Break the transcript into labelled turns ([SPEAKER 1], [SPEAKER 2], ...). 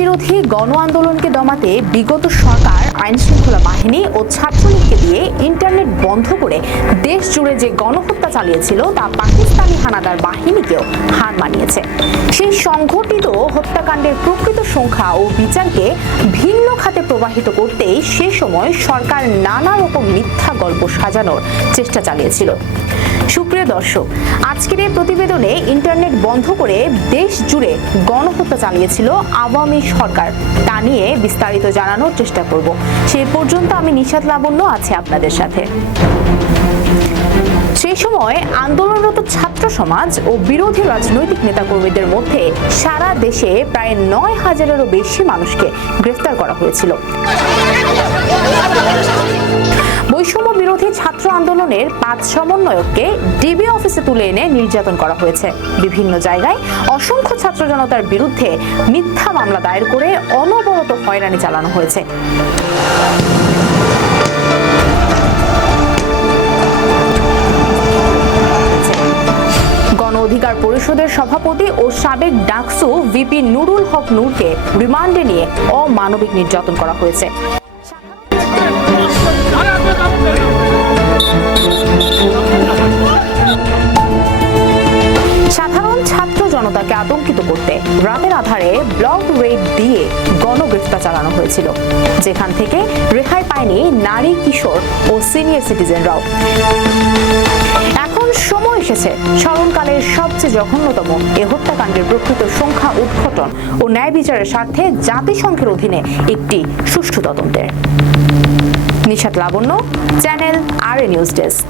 [SPEAKER 1] গণ আন্দোলনকে দমাতে বিগত সরকার আইন শৃঙ্খলা বাহিনী ও ছাত্রলীগকে দিয়ে ইন্টারনেট বন্ধ করে দেশ জুড়ে যে গণহত্যা চালিয়েছিল তা পাকিস্তানি হানাদার বাহিনীকেও হার মানিয়েছে। সেই সংঘটিত হত্যাকাণ্ডের প্রকৃত সংখ্যা ও বিচারকে ভিন্ন খাতে প্রবাহিত করতেই সে সময় সরকার নানা রকম মিথ্যা গল্প সাজানোর চেষ্টা চালিয়েছিল। সুপ্রিয় দর্শক, আজকের এই প্রতিবেদনে ইন্টারনেট বন্ধ করে দেশ জুড়ে গণহত্যা চালিয়েছিল আওয়ামী সরকার। তা নিয়ে বিস্তারিত জানানোর চেষ্টা করব। সেই পর্যন্ত আমি নিশাদ লাবণ্য আছি আপনাদের সাথে। সেই সময় আন্দোলনরত ছাত্র সমাজ ও বিরোধী রাজনৈতিক নেতাকর্মীদের মধ্যে সারা দেশে প্রায় নয় হাজারেরও বেশি মানুষকে গ্রেফতার করা হয়েছিল। আন্দোলনের পাঁচ সমন্বয়ককে ডিবি অফিসে তুলে এনে নির্যাতন করা হয়েছে। বিভিন্ন জায়গায় অসংখ্য ছাত্র জনতার বিরুদ্ধে মিথ্যা মামলা দায়ের করে অনবরত হয়রানি চালানো হয়েছে। অধিকার পরিষদের সভাপতি ও সাবেক ডাকসু ভিপি নুরুল হক নূরকে রিমান্ডে নিয়ে অমানবিক নির্যাতন করা হয়েছে। রাতের আধারে ব্লক রেড দিয়ে গণগ্রেফতার চালানো হয়েছিল। যেখান থেকে রেহাই পায়নি নারী, কিশোর ও সিনিয়র সিটিজেনরাও। এখন সময় এসেছে স্মরণকালের সবচেয়ে জঘন্যতম এ হত্যাকাণ্ডের প্রকৃত সংখ্যা, উদ্ঘটন ও ন্যায় বিচারের স্বার্থে জাতিসংঘের অধীনে একটি সুষ্ঠু তদন্তের। Nishat Labonno, channel R A news desk.